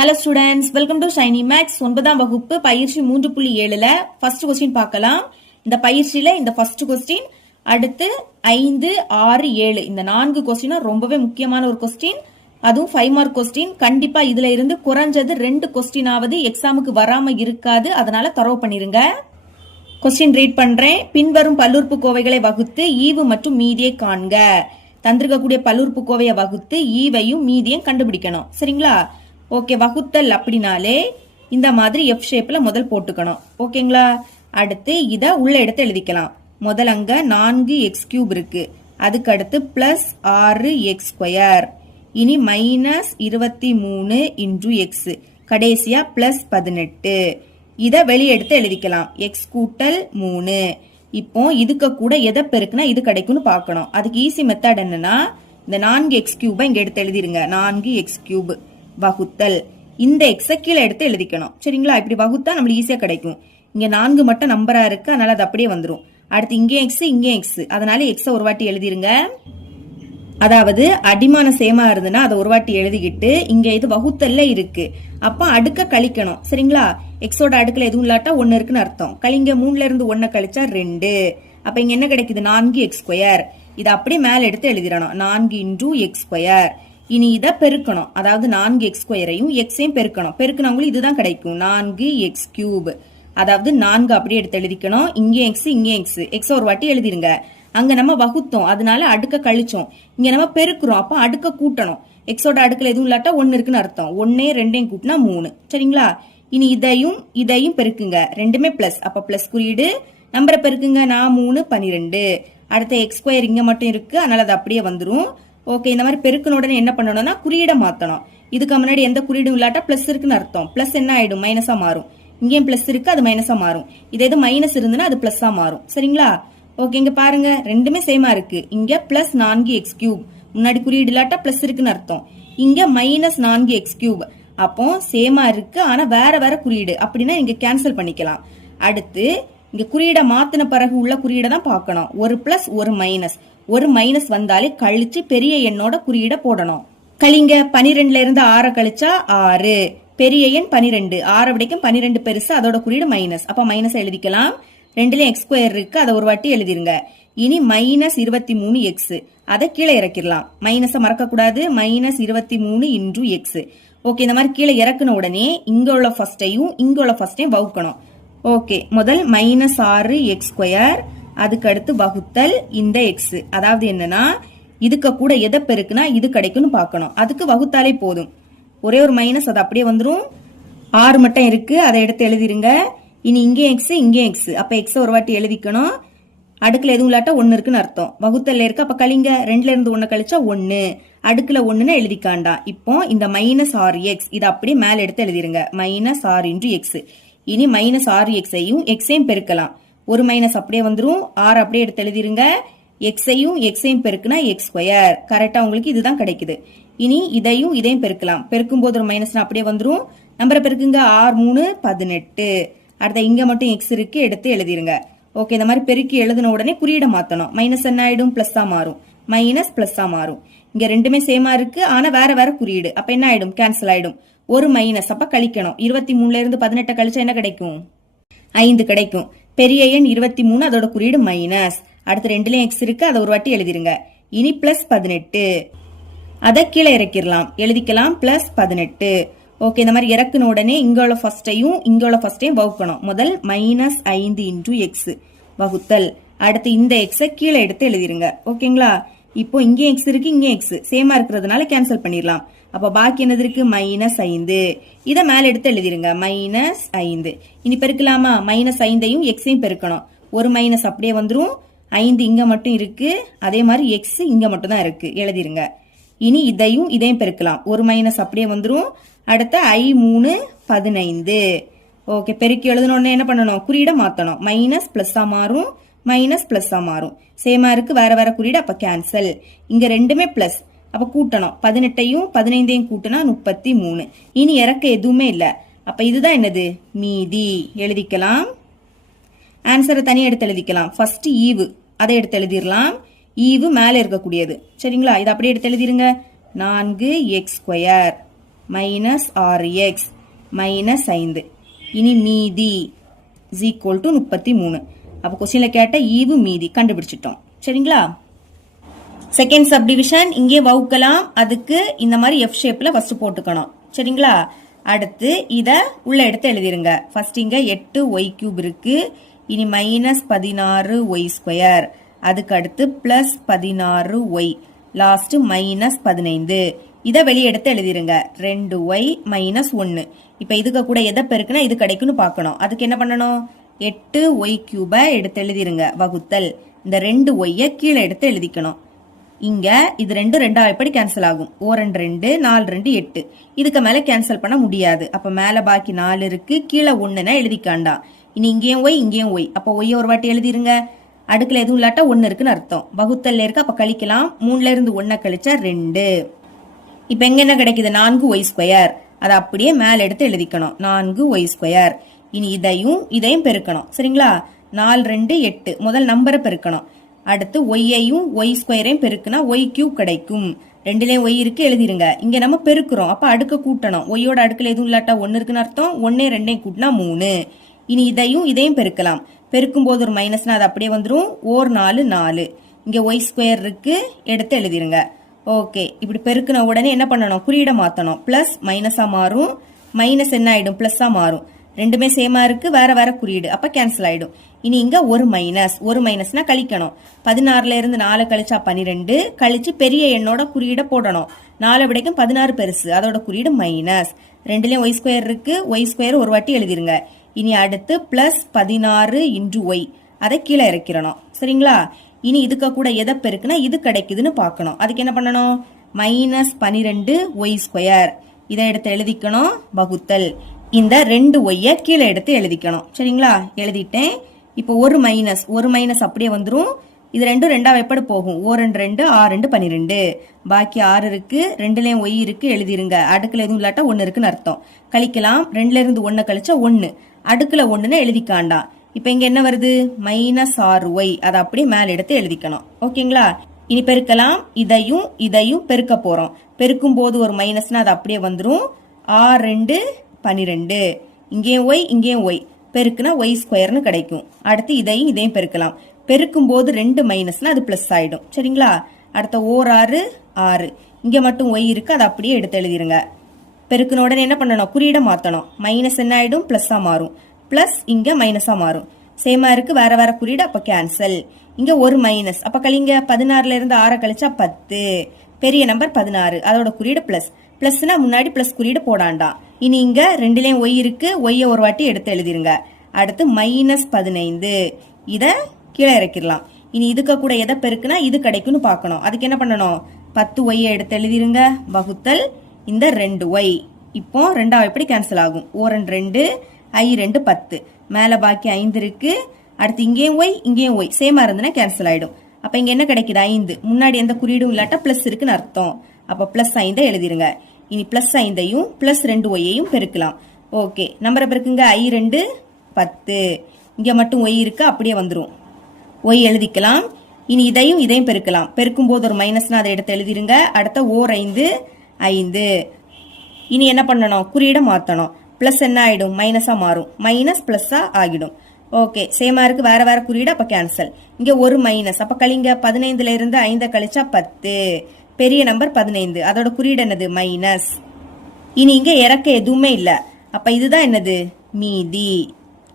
Hello students, welcome to Shiny Max 9ஆம் வகுப்பு பயிற்சி 3.7ல first question பார்க்கலாம். இந்த பயிற்சியில இந்த first question அடுத்து 5, 6, 7 இந்த 4 question ரொம்பவே முக்கியமான ஒரு question. அதுவும் 5 mark question. கண்டிப்பா இதுல இருந்து குறைஞ்சது 2 question ஆவது எக்ஸாமுக்கு வராம இருக்காது. அதனால தரவு பண்ணிருங்க. question read பண்றேன். பின்வரும் பல்லுறுப்புக்கோவைகளை வகுத்து ஈவு மற்றும் மீதியை காண்க. தந்திருக்கக்கூடிய பல்லுறுப்புக்கோவையை வகுத்து ஈவையும் மீதியும் கண்டுபிடிக்கணும். சரிங்களா? ஓகே, வகுத்தல் அப்படினாலே இந்த மாதிரி எஃப் ஷேப்ல முதல் போட்டுக்கணும். ஓகேங்களா? அடுத்து இத உள்ள எடுத்து எழுதிக்கலாம். முதல் அங்க 4x³ இருக்கு. அதுக்கு அடுத்து பிளஸ் 6x². இனி மைனஸ் 23 இன்டு எக்ஸ். கடைசியா பிளஸ் 18. இத வெளியே எடுத்து எழுதிக்கலாம். எக்ஸ் கூட்டல் 3. இப்போ இதுக்கு கூட எதை பெருக்குனா இது கிடைக்கும்னு பார்க்கணும். அதுக்கு ஈஸி மெத்தட் என்னன்னா, இந்த 4x³ இங்க எடுத்து எழுதிருங்க. 4x³ வகுத்தல் இந்த எக்ஸ கீழே எடுத்து எழுதிக்கணும். சரிங்களா? இப்படி வகுத்தா நம்மளுக்கு ஈஸியா கிடைக்கும். இங்க 4 மட்டும் நம்பரா இருக்கு, அதனால அது அப்படியே வந்துடும். அடுத்து இங்கே எக்ஸ் இங்கே எக்ஸ், அதனால எக்ஸ ஒரு வாட்டி எழுதிருங்க. அதாவது அடிமான சேமா இருந்துன்னா அதை ஒரு வாட்டி எழுதிக்கிட்டு இங்க இது வகுத்தல்ல இருக்கு, அப்ப அடுக்க கழிக்கணும். சரிங்களா? எக்ஸோட அடுக்குல எதுவும் இல்லாட்டா 1 இருக்குன்னு அர்த்தம். கழிங்க 3ல இருந்து 1 கழிச்சா 2. அப்ப இங்க என்ன கிடைக்குது? 4x². இதை அப்படியே மேல எடுத்து எழுதிடணும். 4 இன்டு x². இனி இதை பெருக்கணும். அதாவது 4x²யும் எக்ஸையும் பெருக்கணும். பெருக்கினவங்களும் இதுதான் கிடைக்கும். 4x³. அதாவது 4 அப்படியே எடுத்து எழுதிக்கணும். இங்கே எக்ஸ் இங்கே எக்ஸ். எக்ஸ் ஒரு வாட்டி எழுதிருங்க. அங்க நம்ம வகுத்தோம், அதனால அடுக்க கழிச்சோம். இங்க நம்ம பெருக்கிறோம், அப்ப அடுக்க கூட்டணும். எக்ஸோட அடுக்குல எதுவும் இல்லாட்டா 1 இருக்குன்னு அர்த்தம். 1 2 கூட்டினா 3. சரிங்களா? இனி இதையும் பெருக்குங்க. ரெண்டுமே பிளஸ், அப்ப பிளஸ் குறியீடு. நம்பரை பெருக்குங்க. 3 12. அடுத்த x² இங்க மட்டும் இருக்கு, அதனால அது அப்படியே வந்துரும். ஓகே, இந்த மாதிரி பெருக்கின உடனே என்ன பண்ணணும்னா குறியீடை மாத்தணும். இதுக்கு முன்னாடி எந்த குறியீடும் இல்லாட்டா பிளஸ் இருக்குன்னு அர்த்தம். பிளஸ் என்ன ஆயிடும்? மைனஸா மாறும். இங்கேயும் பிளஸ் இருக்கு, அது மைனஸா மாறும். இது மைனஸ் இருந்துன்னா அது பிளஸ்ஸா மாறும். சரிங்களா? ஓகே, இங்க பாருங்க ரெண்டுமே சேமா இருக்கு. இங்க பிளஸ் 4x³ முன்னாடி குறியீடு இல்லாட்டா பிளஸ் இருக்குன்னு அர்த்தம். இங்க மைனஸ் 4x³. அப்போ சேமா இருக்கு, ஆனா வேற வேற குறியீடு. அப்படின்னா இங்க கேன்சல் பண்ணிக்கலாம். அடுத்து இங்க குறியீடை மாத்தின பிறகு உள்ள குறியீடை தான் பார்க்கணும். ஒரு பிளஸ் ஒரு மைனஸ். ஒரு மைனஸ் வந்தாலே கழிச்சு பெரிய எண்ணோட குறியீடை போடணும். கழிங்க. 12ல இருந்து 6 கழிச்சா 6. பெரிய எண் 12. 6 விடைக்கும் 12 பெருசு, அதோட குறியீடு மைனஸ். அப்ப மைனஸ் எழுதிக்கலாம். 2லயும் x² இருக்கு, அதை ஒரு வாட்டி எழுதிருங்க. இனி மைனஸ் 23x. அதை கீழே இறக்கிடலாம். மைனஸ மறக்க கூடாது. Minus 23 into X. ஓகே, இந்த மாதிரி கீழே இறக்குன உடனே இங்க உள்ள ஃபர்ஸ்டையும் இங்க உள்ள ஃபர்ஸ்டையும் வகுக்கணும். ஓகே, முதல் மைனஸ் 6x². அதுக்கு அடுத்து வகுத்தல் இந்த எக்ஸ். அதாவது என்னன்னா, இதுக்கு கூட எதை பெருக்குனா இது கிடைக்கும்னு பார்க்கணும். அதுக்கு வகுத்தாலே போதும். ஒரே ஒரு மைனஸ், அது அப்படியே வந்துடும். 6 மட்டும் இருக்கு, அதை எடுத்து எழுதிருங்க. இனி இங்கே எக்ஸ் இங்கே எக்ஸ். அப்ப எக்ஸ ஒரு வாட்டி எழுதிக்கணும். அடுக்குல எதுவும் இல்லாட்டா 1 இருக்குன்னு அர்த்தம். வகுத்தல்ல இருக்கு, அப்ப கழிங்க. 2ல இருந்து 1 கழிச்சா 1. அடுக்குல 1ன்னு எழுதிக்காண்டா. இப்போ இந்த மைனஸ் 6x இதை அப்படியே மேல எடுத்து எழுதிருங்க. Minus 6 into x. இனி மைனஸ் 6xஐயும் எக்ஸையும் பெருக்கலாம். ஒரு மைனஸ் அப்படியே வந்துரும். 6 அப்படியே எடுத்து எழுதிருங்க. எக்ஸையும் பெருக்குனா x². கரெக்டா உங்களுக்கு இதுதான் கிடைக்குது. இனி இதையும் பெருக்கலாம். பெருக்கும் போது ஒரு மைனஸ் அப்படியே வந்துரும். நம்பரை பெருக்குங்க. 6 3 18. அடுத்த இங்க மட்டும் எக்ஸ் இருக்கு, எடுத்து எழுதிருங்க. ஓகே, இந்த மாதிரி பெருக்கி எழுதின உடனே குறியீடை மாத்தணும். மைனஸ் என்ன ஆயிடும்? பிளஸ்ஸா மாறும். மைனஸ் பிளஸ்ஸா மாறும். இங்க ரெண்டுமே சேமா இருக்கு, ஆனா வேற வேற குறியீடு. அப்ப என்ன ஆயிடும்? கேன்சல் ஆயிடும். ஒரு மைனஸ், அப்ப கழிக்கணும். 23ல இருந்து 18 கழிச்சா என்ன கிடைக்கும்? 5 கிடைக்கும். பெரிய எண் 23, அதோட குறியீடு மைனஸ். அடுத்து 2லயும் எக்ஸ் இருக்கு, அதை ஒரு வாட்டி எழுதிருங்க. இனி பிளஸ் 18. அதை கீழே இறக்கிடலாம். எழுதிக்கலாம் பிளஸ் 18. ஓகே, இந்த மாதிரி இறக்குன உடனே இங்க உள்ள ஃபர்ஸ்டையும் வகுக்கணும். முதல் மைனஸ் 5 இன்டு எக்ஸ் வகுத்தல். அடுத்து இந்த எக்ஸ கீழே எடுத்து எழுதிருங்க. ஓகேங்களா? இப்போ இங்கே எக்ஸ் இருக்கு, இங்கே எக்ஸ் சேமா இருக்கிறதுனால கேன்சல் பண்ணிடலாம். அப்ப பாக்கி என்னது இருக்கு? மைனஸ் 5. இதை மேல எடுத்து எழுதிருங்க. மைனஸ் 5. இனி பெருக்கலாமா? மைனஸ் 5ஐயும் எக்ஸையும் பெருக்கணும். ஒரு மைனஸ் அப்படியே வந்துரும். 5 இங்க மட்டும் இருக்கு, அதே மாதிரி எக்ஸ் இங்க மட்டும் தான் இருக்கு, எழுதிருங்க. இனி இதையும் பெருக்கலாம். ஒரு மைனஸ் அப்படியே வந்துரும். அடுத்த i3 15. ஓகே, பெருக்கி எழுதின உடனே என்ன பண்ணணும்? குறியீடை மாத்தணும். மைனஸ் பிளஸ்ஸா மாறும், மைனஸ் பிளஸ்ஸா மாறும். சேமா இருக்கு, வேற வேற குறியீடு, அப்ப கேன்சல். இங்க ரெண்டுமே பிளஸ், அப்ப கூட்டணும். 18ஐயும் 15ஐயும் கூட்டினா 33. இனி இறக்க எதுவுமே இல்ல, அப்ப இதுதான் என்னது? மீதி. எழுதிக்கலாம். ஆன்சரை தனியா எடுத்து எழுதிக்கலாம். ஃபர்ஸ்ட் ஈவு, அதை எடுத்து எழுதிடலாம். ஈவு மேல இருக்கக்கூடியது. சரிங்களா? இதை அப்படியே எடுத்து எழுதிருங்க. 4x². Minus 6x minus 5. இனி மீதி is equal to 33. அப்போ கொஸ்டின்ல கேட்ட ஈவு மீதி கண்டுபிடிச்சிட்டோம். சரிங்களா? செகண்ட் சப்டிவிஷன் இங்கே வகுக்கலாம். அதுக்கு இந்த மாதிரி எஃப் ஷேப்ல ஃபர்ஸ்ட் போட்டுக்கணும். சரிங்களா? அடுத்து இத உள்ள எடுத்து எழுதிருங்க. ஃபர்ஸ்ட் இங்க 8y³ இருக்கு. இனி மைனஸ் 16y². அதுக்கு அடுத்து பிளஸ் 16y. Last minus 15. இத வெளியே எடுத்து எழுதிருங்க. 2y minus 1. இப்ப இதுக்கு கூட எதை பெருக்குனா இது கிடைக்கும்னு பார்க்கணும். அதுக்கு என்ன பண்ணணும்? 8y³ எடுத்து எழுதிருங்க வகுத்தல். இந்த 2y கீழே எடுத்து எழுதிக்கணும். இங்க இது 2 2 எப்படி கேன்சல் ஆகும்? 1 2 4 2 8. இதுக்கு மேல கேன்சல் பண்ண முடியாது. அப்ப மேல பாக்கி 4 இருக்கு, கீழே 1னா எழுதிக்காண்டா. இனி இங்கேயும் y இங்கேயும் y. அப்ப y ஒரு வாட்டி எழுதிருங்க. அடுக்குல எதுவும் இல்லாட்டா 1 இருக்குன்னு அர்த்தம். வகுத்தல்ல இருக்கு, அப்ப கழிக்கலாம். 3ல இருந்து 1 கழிச்சா 2. இப்ப எங்க என்ன கிடைக்குது? 4y². அதை அப்படியே மேல எடுத்து எழுதிக்கணும். 4y². இனி இதையும் பெருக்கணும். சரிங்களா? 4 2 8. முதல் நம்பரை பெருக்கணும். அடுத்து ஒய்யையும் y²ஐயும் பெருக்குனா y³ கிடைக்கும். 2லயும் y இருக்கு, எழுதிருங்க. இங்க நம்ம பெருக்கிறோம், அப்ப அடுக்க கூட்டணும். ஒய்யோட அடுக்குல எதுவும் இல்லாட்டா 1 இருக்குன்னு அர்த்தம். 1 2 கூட்டினா 3. இனி இதையும் பெருக்கலாம். பெருக்கும் போது ஒரு மைனஸ்னா அது அப்படியே வந்துடும். 4 4. இங்க y² இருக்கு, எடுத்து எழுதிருங்க. ஓகே, இப்படி பெருக்கின உடனே என்ன பண்ணணும்? குறியீட மாத்தணும். பிளஸ் மைனஸா மாறும், மைனஸ் என்ன ஆயிடும்? பிளஸ்ஸா மாறும். ரெண்டுமே சேமா இருக்கு, வேற வேற குறியீடு, அப்ப கேன்சல் ஆயிடும். இனி இங்க ஒரு மைனஸ்னா கழிக்கணும். 16ல இருந்து 4 கழிச்சா 12. கழிச்சு பெரிய எண்ணோட குறியீட போடணும். 4 விடைக்கும் 16 பெருசு, அதோட குறியீடு மைனஸ். 2லயும் y² இருக்கு, y² ஒரு வாட்டி எழுதிருங்க. இனி அடுத்து பிளஸ் 16 இன்டு y. அதை கீழே இறக்கிறணும். சரிங்களா? இனி இதுக்கு கூட எதை பெருக்குனா இது கிடைக்குதுன்னு பார்க்கணும். அதுக்கு என்ன பண்ணணும்? Minus 12y². இதை எடுத்து எழுதிக்கணும் வகுத்தல். இந்த 2y கீழே எடுத்து எழுதிக்கணும். சரிங்களா? எழுதிட்டேன். இப்போ ஒரு மைனஸ் அப்படியே வந்துரும். இது 2 2 எப்படி போகும்? 1 2 6 2 12. பாக்கி 6 இருக்கு, 2லயும் y இருக்கு, எழுதிருங்க. அடுக்குல எதுவும் இல்லாட்டா 1 இருக்குன்னு அர்த்தம். கழிக்கலாம். 2ல இருந்து 1 கழிச்சா 1. அடுக்குல 1ன்னு எழுதிக்காண்டா. இப்ப இங்க என்ன வருது? Minus 6y. அதை அப்படியே மேல எடுத்து எழுதிக்கணும். ஓகேங்களா? இனி பெருக்கலாம். இதையும் பெருக்க போறோம். பெருக்கும் போது ஒரு மைனஸ்னா அது அப்படியே வந்துரும். 6 2 12. இங்கேயும் y இங்கேயும் y. பெருக்குனா y² கிடைக்கும். அடுத்து இதையும் பெருக்கலாம். பெருக்கும் போது 2 மைனஸ்னா அது பிளஸ் ஆயிடும். சரிங்களா? அடுத்த 6 6. இங்க மட்டும் y இருக்கு, அதை அப்படியே எடுத்து எழுதிருங்க. பெருக்கின உடனே என்ன பண்ணணும்? குறியீட மாத்தணும். மைனஸ் என்ன ஆயிடும்? பிளஸ்ஸா மாறும். பிளஸ் இங்க மைனஸா மாறும். சேமா இருக்கு, வேற வேற குறியீடு, அப்ப கேன்சல். இங்க ஒரு மைனஸ், அப்ப கழிங்க. 16ல இருந்து 6 கழிச்சா 10. பெரிய நம்பர் 16, அதோட குறியீடு பிளஸ். பிளஸ்னா முன்னாடி பிளஸ் குறியீடு போடாண்டா. இனி இங்க 2லயும் y இருக்கு, y ஒரு வாட்டி எடுத்து எழுதிருங்க. அடுத்து மைனஸ் 15. இத கீழே இறக்கிடலாம். இனி இதுக்கு கூட எதை பெருக்குனா இது கிடைக்கும்னு பார்க்கணும். அதுக்கு என்ன பண்ணணும்? 10y எடுத்து எழுதிருங்க வகுத்தல் இந்த 2y. இப்போ 2 எப்படி கேன்சல் ஆகும்? 1 2 I 2 10. மேல பாக்கி 5 இருக்கு. அடுத்து இங்கேயும் y இங்கேயும் y சேமா இருந்தனா கேன்சல் ஆயிடும். அப்ப இங்க என்ன கிடைக்குது? 5. முன்னாடி எந்த குறியீடும் இல்லாட்டா பிளஸ் இருக்குன்னு அர்த்தம். அப்ப பிளஸ் 5 எழுதிருங்க. இனி பிளஸ் 5ஐயும் பிளஸ் 2yையும் பெருக்கலாம். ஓகே, நம்பரை பெருக்குங்க. I 2 10. இங்க மட்டும் y இருக்கு, அப்படியே வந்துரும். y எழுதிக்கலாம். இனி இதையும் பெருக்கலாம். பெருக்கும் போது ஒரு மைனஸ்னா அதை எடுத்து எழுதிருங்க. அடுத்த ஓர் 5 5. இனி என்ன பண்ணணும்? குறியீட மாத்தணும். பிளஸ் என்ன ஆயிடும்? மைனஸா மாறும். மைனஸ் பிளஸ்ஸா ஆகிடும். ஓகே, சேமா இருக்கு, வேற வேற குறியீடு, அப்ப கேன்சல். இங்க ஒரு மைனஸ், அப்ப கழிங்க. 15ல இருந்து 5 கழிச்சா 10. பெரிய நம்பர் 15, அதோட குறியீடு என்னது? மைனஸ். இனி இங்க இறக்க எதுவுமே இல்ல, அப்ப இதுதான் என்னது? மீதி.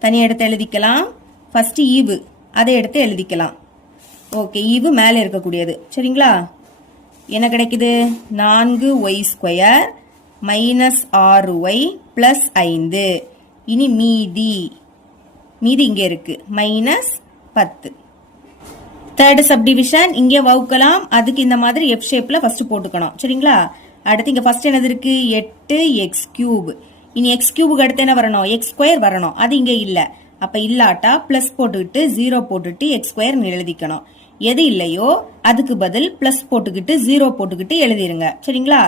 தனியா எடுத்து எழுதிக்கலாம். ஃபர்ஸ்ட் ஈவு, அதை எடுத்து எழுதிக்கலாம். ஓகே, ஈவு மேல இருக்கக்கூடியது. சரிங்களா? என்ன கிடைக்குது? 4y² minus 6y plus 5. இனி மீதி இங்க இருக்கு மைனஸ் 10. தேர்ட் சப்டிவிஷன் இங்கே வகுக்கலாம். அதுக்கு இந்த மாதிரி எஃப் ஷேப்ல ஃபர்ஸ்ட் போட்டுக்கணும். சரிங்களா? அடுத்து இங்க ஃபர்ஸ்ட் என்னது இருக்கு? 8x³. இனி x³ அடுத்து என்ன வரணும்? x² வரணும். அது இங்க இல்ல. அப்ப இல்லாட்டா பிளஸ் போட்டுக்கிட்டு 0 போட்டுட்டு x² எழுதிக்கணும். எது இல்லையோ அதுக்கு பதில் பிளஸ் போட்டுக்கிட்டு 0 போட்டுக்கிட்டு எழுதிருங்க. சரிங்களா?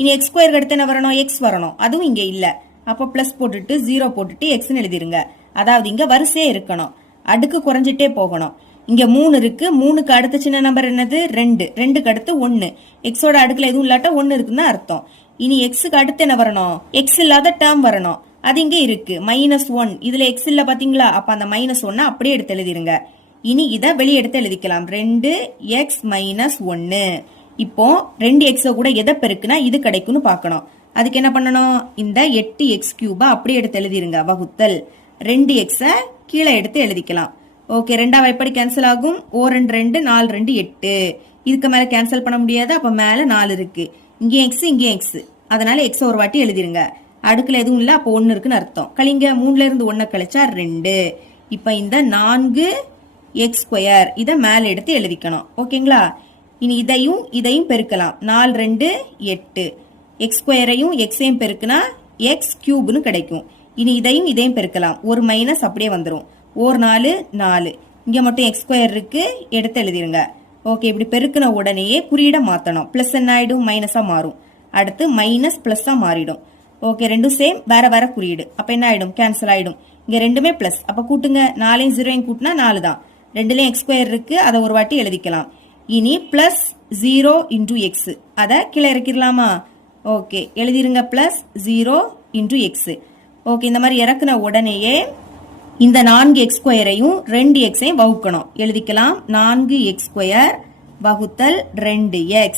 இனி x² அடுத்து என்ன வரணும்? x வரணும். அதுவும் இங்க இல்ல. அப்ப பிளஸ் போட்டுட்டு 0 போட்டுட்டு xன்னு எழுதிருங்க. அதாவது இங்க வரிசையே இருக்கணும், அடுக்கு குறைஞ்சிட்டே போகணும். இங்க 3 இருக்கு, 3க்கு அடுத்த சின்ன நம்பர் என்னது? 2. 2க்கு அடுத்து 1. எக்ஸோட அடுக்குல எதுவும் இல்லாட்டா 1 இருக்குன்னு அர்த்தம். இனி எக்ஸுக்கு அடுத்து என்ன வரணும்? எக்ஸ் இல்லாத டேர்ம் வரணும். அது இங்க இருக்கு -1. இதுல எக்ஸ் இல்ல பாத்தீங்களா? அப்ப அந்த -1 அப்படியே எடுத்து எழுதிருங்க. இனி இதை வெளியே எடுத்து எழுதிக்கலாம். 2x - 1. இப்போ 2x கூட எதை பெருக்குனா இது கிடைக்கும்னு பார்க்கணும். அதுக்கு என்ன பண்ணணும்? இந்த 8x³ அப்படியே எடுத்து எழுதிருங்க. வகுத்தல் 2x கீழே எடுத்து எழுதிக்கலாம். ஓகே, ரெண்டாவது எப்படி கேன்சல் ஆகும்? 2 2 4 2 8. இதுக்கு மேல கேன்சல் பண்ண முடியாது. அப்ப மேல 4 இருக்கு. இங்கே எக்ஸ் இங்கே எக்ஸ், அதனால எக்ஸ் ஒரு வாட்டி எழுதிருங்க. அடுக்குல எதுவும் இல்ல, அப்போ 1 இருக்குன்னு அர்த்தம். கழிங்க, 3ல இருந்து 1 கழிச்சா 2. இப்ப இந்த 4x² இதை மேல எடுத்து எழுதிக்கணும். ஓகேங்களா? இனி இதையும் பெருக்கலாம். 4 2 8. x²ஐயும் எக்ஸையும் பெருக்குனா x³ கிடைக்கும். இனி இதையும் பெருக்கலாம். ஒரு மைனஸ் அப்படியே வந்துடும். 4 4. இங்க மட்டும் x² இருக்கு, எடுத்து எழுதிருங்க. ஓகே, இப்படி பெருக்கின உடனேயே குறியீட மாத்தணும். பிளஸ் என்ன ஆயிடும்? மைனஸா மாறும். அடுத்து மைனஸ் பிளஸ்ஸா மாறிடும். ஓகே, ரெண்டும் சேம், வேற வேற குறியீடு. அப்ப என்ன ஆயிடும்? கேன்சல் ஆயிடும். இங்க ரெண்டுமே பிளஸ். அப்ப கூட்டுங்க. 4 0 கூட்டினா 4 தான். ரெண்டுலயும் x² இருக்கு, அதை ஒரு வாட்டி எழுதிக்கலாம். இனி பிளஸ் 0 × x, அதை கீழே இறக்கிடலாமா? ஓகே, எழுதிருங்க. Plus 0 × x. ஓகே, இந்த மாதிரி இறக்குன உடனேயே இந்த 4x² 2xஐயும் வகுக்கணும். எழுதிக்கலாம். 4x² வகுத்தல் 2x.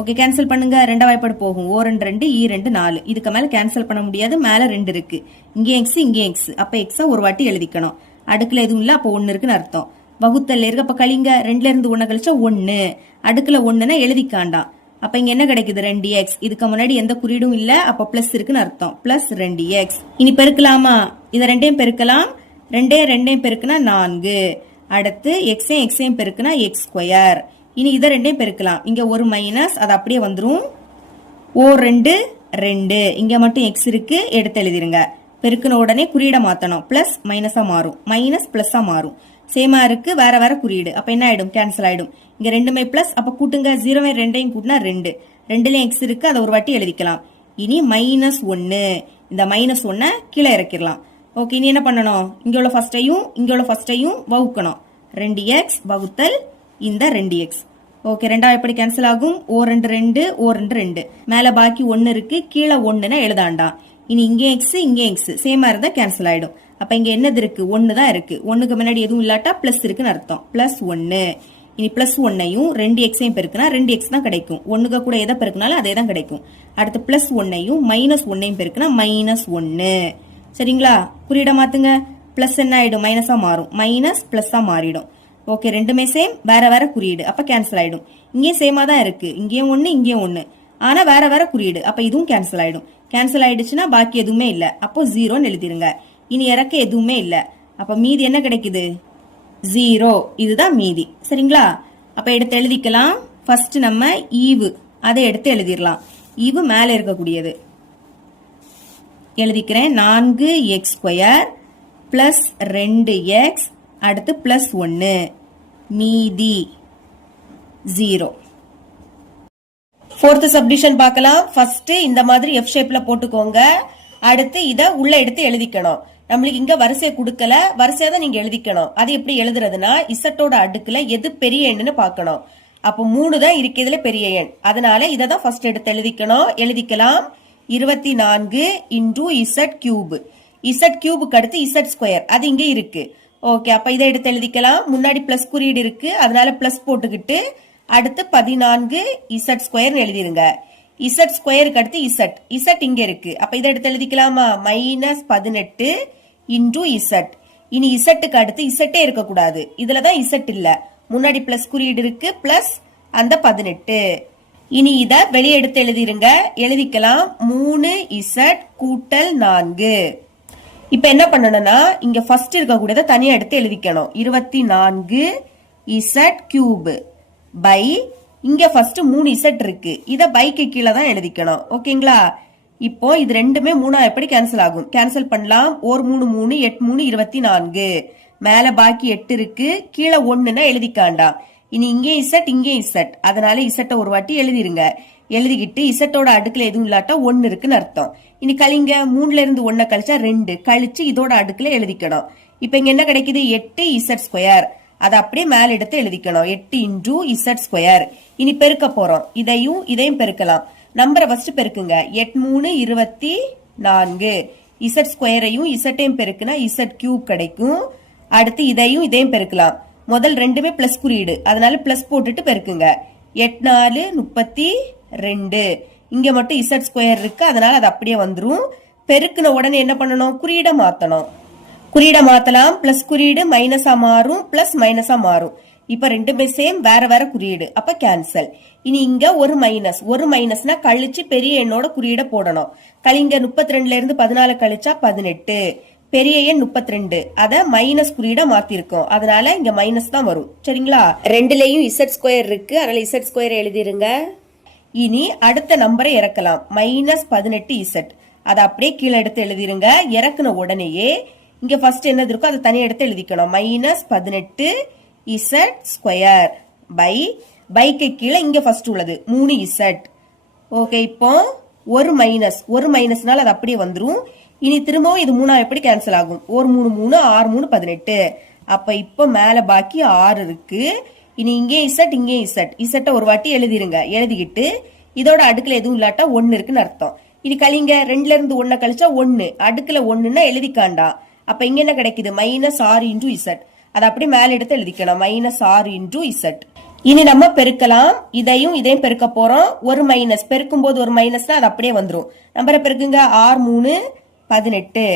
ஓகே, கேன்சல் பண்ணுங்க. ரெண்டாவது வாய்ப்பாடு போகும். 2 2 2 4. இதுக்கு மேல கேன்சல் பண்ண முடியாது. மேல 2 இருக்கு. இங்கே x இங்கே x. அப்ப x ஒரு வாட்டி எழுதிக்கணும். அடுக்குல எதுவும் இல்ல, அப்ப 1 இருக்குன்னு அர்த்தம். வகுத்தல் இருக்கு. அப்ப கழிங்க. 2ல இருந்து 1 கழிச்சா 1. அடுக்குல 1னா எழுதிக்காண்டாம். அப்ப இங்க என்ன கிடைக்குது? 2x. இதுக்கு முன்னாடி எந்த குறியீடும் இல்ல, அப்ப பிளஸ் இருக்குன்னு அர்த்தம். Plus 2x. இனி பெருக்கலாமா? இத ரெண்டையும் பெருக்கலாம். 2 2 பெருக்குனா 4. அடுத்து எக்ஸையும் பெருக்குனா x². இனி இதை ரெண்டையும் பெருக்கலாம். இங்க ஒரு மைனஸ், அது அப்படியே வந்துரும். 2 2. இங்க மட்டும் x இருக்கு, எடுத்து எழுதிருங்க. பெருக்கின உடனே குறியீட மாத்தணும். பிளஸ் மைனஸா மாறும், மைனஸ் பிளஸ்ஸா மாறும். சேமா இருக்கு, வேற வேற குறியீடு. அப்ப என்ன ஆயிடும்? கேன்சல் ஆயிடும். இங்க ரெண்டுமே பிளஸ். அப்ப கூட்டுங்க. 0 2 கூட்டினா 2. ரெண்டுலயும் x இருக்கு, அதை ஒரு வாட்டி எழுதிக்கலாம். இனி -1. இந்த -1 கீழே இறக்கிடலாம். ஓகே, இனி என்ன பண்ணணும்? இங்க உள்ள ஃபர்ஸ்டையும் வகுக்கணும். 2x வகுத்தல் இந்த 2x. ஓகே, ரெண்டாவது எப்படி கேன்சல் ஆகும்? 2 2 2 2. மேல பாக்கி 1 இருக்கு, கீழே 1னா எழுதாண்டா. இனி இங்கே x இங்கே x சேமா இருந்தா கேன்சல் ஆயிடும். அப்ப இங்க என்னது இருக்கு? 1 தான் இருக்கு. 1க்கு முன்னாடி எதுவும் இல்லாட்டா பிளஸ் இருக்குன்னு அர்த்தம். பிளஸ் 1. இனி பிளஸ் 1ஐயும் 2xஐயும் பெருக்குனா 2x தான் கிடைக்கும். 1க்கு கூட எதை பெருக்குனாலும் அதே தான் கிடைக்கும். அடுத்து பிளஸ் 1ஐயும் -1ஐயும் பெருக்குனா -1. சரிங்களா? குறியீட மாத்துங்க. பிளஸ் என்ன ஆயிடும்? மைனஸா மாறும். மைனஸ் பிளஸ்ஸா மாறிடும். ஓகே, ரெண்டுமே சேம், வேற வேற குறியீடு. அப்ப கேன்சல் ஆயிடும். இங்கே சேமா தான் இருக்கு. இங்கேயும் 1 இங்கேயும் 1. ஆனா வேற வேற குறியீடு. அப்ப இதுவும் கேன்சல் ஆயிடும். கேன்சல் ஆயிடுச்சுன்னா பாக்கி எதுவுமே இல்ல. அப்போ 0ன்னு எழுதிருங்க. இனி இறக்க எதுவுமே இல்ல. அப்ப மீதி என்ன கிடைக்குது? 0. இதுதான் மீதி. சரிங்களா? அப்ப எடுத்து எழுதிக்கலாம். ஃபர்ஸ்ட் நம்ம ஈவு அதை எடுத்து எழுதிடலாம். ஈவு மேல இருக்கக்கூடியது எழுதிக்கிறேன். 4x² பிளஸ் 2x அடுத்து பிளஸ் 1 மீதி 0. ஃபோர்த் சப்டிஷன் பார்க்கலாம். ஃபர்ஸ்ட் இந்த மாதிரி எஃப் ஷேப்ல போட்டுக்கோங்க. அடுத்து இத உள்ள எடுத்து எழுதிக்கணும். நம்மளுக்கு இங்க வரிசை கொடுக்கல, வரிசையா தான் நீங்க எழுதிக்கணும். அது எப்படி எழுதுறதுன்னா, இசட்டோட அடுக்குல எது பெரிய எண்ணுன்னு பார்க்கணும். அப்போ 3 தான் இருக்கிறதுல பெரிய எண். அதனால இதை தான் ஃபர்ஸ்ட் எடுத்து எழுதிக்கணும். எழுதிக்கலாம். 24 × z³. z³ அடுத்து z², அது இங்க இருக்கு. ஓகே, அப்ப இதை எடுத்து எழுதிக்கலாம். முன்னாடி பிளஸ் குறியீடு இருக்கு, அதனால பிளஸ் போட்டுக்கிட்டு அடுத்து 14 z² எழுதிருங்க. z² அடுத்து z இங்க இருக்கு. அப்ப இதை எடுத்து எழுதிக்கலாமா? -18 × z. இனி z அடுத்து z இருக்கக்கூடாது. இதுலதான் z இல்ல, முன்னாடி பிளஸ் குறியீடு இருக்கு, பிளஸ் அந்த 18. இனி இத வெளியே எடுத்து எழுதிருங்க. எழுதிக்கலாம். 3z கூட்டல் 4. இப்ப என்ன பண்ணணும்னா, இங்க ஃபர்ஸ்ட் இருக்கக்கூடியதை தனியா எடுத்து எழுதிக்கணும். 24 z³ பை இங்க ஃபர்ஸ்ட் 3z இருக்கு, இத பைக்கு கீழே தான் எழுதிக்கணும். ஓகேங்களா? இப்போ இது ரெண்டுமே 3 எப்படி கேன்சல் ஆகும்? கேன்சல் பண்ணலாம். 1 3 3 8 3 24. மேல பாக்கி 8 இருக்கு, கீழே 1னா எழுதிக்காண்டா. இனி இங்கே z இங்கே z, அதனால z ஒரு வாட்டி எழுதிருங்க. எழுதிக்கிட்டு z-ஓட அடுக்குல எதுவும் இல்லாட்டா 1 இருக்குன்னு அர்த்தம். இனி கழிங்க. 3ல இருந்து 1 கழிச்சா 2 கழிச்சு இதோட அடுக்குல எழுதிக்கணும். இப்ப இங்க என்ன கிடைக்குது? 8z². அதை அப்படியே மேல எடுத்து எழுதிக்கணும். 8 × z². இனி பெருக்க போறோம். இதையும் பெருக்கலாம். நம்பரை ஃபர்ஸ்ட் பெருக்குங்க. 8 3 24. இசட் ஸ்கொயரையும் இசட்டையும் பெருக்குனா இசட் கியூப் கிடைக்கும். அடுத்து இதையும் பெருக்கலாம். முதல் ரெண்டுமே பிளஸ் குறியீடு, அதனால பிளஸ் போட்டுட்டு பெருக்குங்க. 8 4 32. இங்க மட்டும் இசட் ஸ்கொயர் இருக்கு, அதனால அது அப்படியே வந்துரும். பெருக்குன உடனே என்ன பண்ணணும்? குறியீடை மாத்தணும். குறியீடை மாத்தலாம். பிளஸ் குறியீடு மைனஸா மாறும், பிளஸ் மைனஸா மாறும். இப்ப ரெண்டுமே சேம், வேற வேற குறியீடு, அப்ப கேன்சல். இனி இங்க ஒரு மைனஸ்னா கழிச்சு பெரிய எண்ணோட குறியீடை போடணும். கழிங்க 32ல இருந்து 14 கழிச்சா 18. பெரிய எண் 32, அத மைனஸ் குறியீடா மாத்திருக்கோம், அதனால இங்க மைனஸ் தான் வரும். சரிங்களா? ரெண்டுலயும் இசட் ஸ்கொயர் இருக்கு, அதனால இசட் ஸ்கொயர் எழுதிருங்க. இனி அடுத்த நம்பரை இறக்கலாம். -18 இசட், அதை அப்படியே கீழே எடுத்து எழுதிருங்க. இறக்குன உடனேயே இங்க ஃபர்ஸ்ட் என்னது இருக்கோ அதை தனியா எடுத்து எழுதிக்கணும். -18 இசட் ஸ்கொயர் பைக்கு கீழே இங்க ஃபர்ஸ்ட் உள்ளது 3 இசட். ஓகே, இப்போ ஒரு மைனஸ்னால அது அப்படியே வந்துரும். இனி திரும்பவும் இது 3 எப்படி கேன்சல் ஆகும்? 1 3 3 6 3 18. அப்ப இப்ப மேல பாக்கி 6 இருக்கு. இனி இங்கே இசட்டை ஒரு வாட்டி எழுதிருங்க. எழுதிக்கிட்டு இதோட அடுக்குல எதுவும் இல்லாட்டா 1 இருக்குன்னு அர்த்தம். இனி கழிங்க. 2ல இருந்து 1 கழிச்சா 1, அடுக்குல 1ன்னா எழுதிக்காண்டா. அப்ப இங்க என்ன கிடைக்குது? -6 × இசட். அதை அப்படி மேல எடுத்து எழுதிக்கணும். -6 × இசட். இனி நம்ம பெருக்கலாம். இதையும் பெருக்க போறோம். ஒரு மைனஸ் பெருக்கும் போது ஒரு மைனஸ்னா அது அப்படியே வந்துரும். நம்பரை பெருக்குங்க. 6 3 18.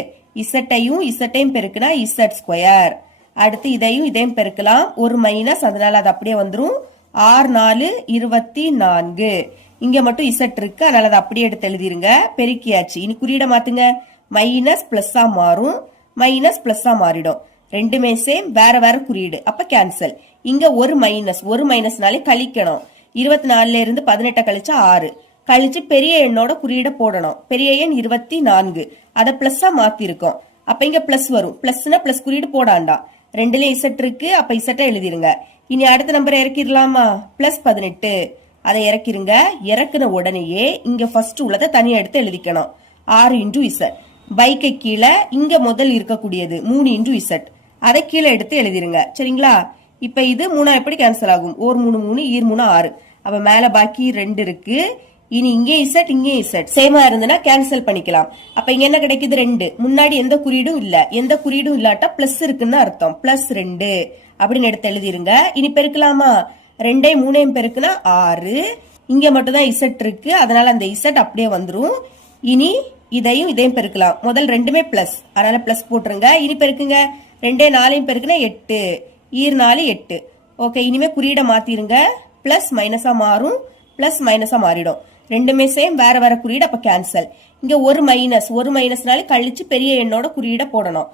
இசட்டையும் பெருக்குனா இசட் ஸ்கொயர். அடுத்து இதையும் பெருக்கலாம். ஒரு மைனஸ், அதனால அது அப்படியே வந்துரும். 6 4 24. இங்க மட்டும் இசட் இருக்கு, அதனால அதை அப்படியே எடுத்து எழுதிருங்க. பெருக்கியாச்சு. இனி குறியீடை மாத்துங்க. மைனஸ் பிளஸ்ஸா மாறும், மைனஸ் பிளஸ்ஸா மாறிடும். ரெண்டுமே சேம், வேற வேற குறியீடு, அப்ப கேன்சல். இங்க ஒரு மைனஸ்னாலே கழிக்கணும். 24ல இருந்து 18 கழிச்சா 6. கழிச்சு பெரிய எண்ணோட குறியீடை போடணும். பெரிய எண் 24, அதை பிளஸ்ஸா மாத்திருக்கோம். அப்ப இங்க பிளஸ் வரும். பிளஸ்னா பிளஸ் குறியீடு போடாண்டா. ரெண்டுலயும் இசட் இருக்கு, அப்ப இசட்டை எழுதிருங்க. இனி அடுத்த நம்பரை இறக்கிடலாமா? +18. அதை இறக்கிருங்க. இறக்குன உடனேயே இங்க ஃபர்ஸ்ட் உள்ளதை தனியா எடுத்து எழுதிக்கணும். 6 × இசட். பைக்கை கீழே இங்க முதல் இருக்கக்கூடியது 3 × இசட், அதை கீழே எடுத்து எழுதிருங்க. சரிங்களா? இப்ப இது 3 எப்படி கேன்சல் ஆகும்? 1 3 3 3 6. அப்ப மேல பாக்கி 2 இருக்கு. இனி இங்கே இசட் சேமா இருந்ததுன்னா கேன்சல் பண்ணிக்கலாம். அப்ப இங்க என்ன கிடைக்குது? 2. முன்னாடி எந்த குறியீடும் இல்ல, எந்த குறியீடும் இல்லாட்டா பிளஸ் இருக்குன்னு அர்த்தம். +2 அப்படின்னு எடுத்து எழுதிருங்க. இனி பெருக்கலாமா? 2 3 பெருக்குனா 6. இங்க மட்டும் தான் இசட் இருக்கு, அதனால அந்த இசட் அப்படியே வந்துரும். இனி இதையும் பெருக்கலாம். முதல் ரெண்டுமே பிளஸ், அதனால பிளஸ் போட்டுருங்க. இனி பெருக்குங்க. 2 4 பெருக்குனா 8. 4 8. ஓகே, இனிமே குறியீடை மாத்திருங்க. பிளஸ் மைனஸா மாறும், பிளஸ் மைனஸா மாறிடும். ரெண்டுமே சேம், வேற வேற குறியீடு, அப்ப கேன்சல். இங்க ஒரு மைனஸ்னால கழிச்சு பெரிய எண்ணோட குறியீடை போடணும்.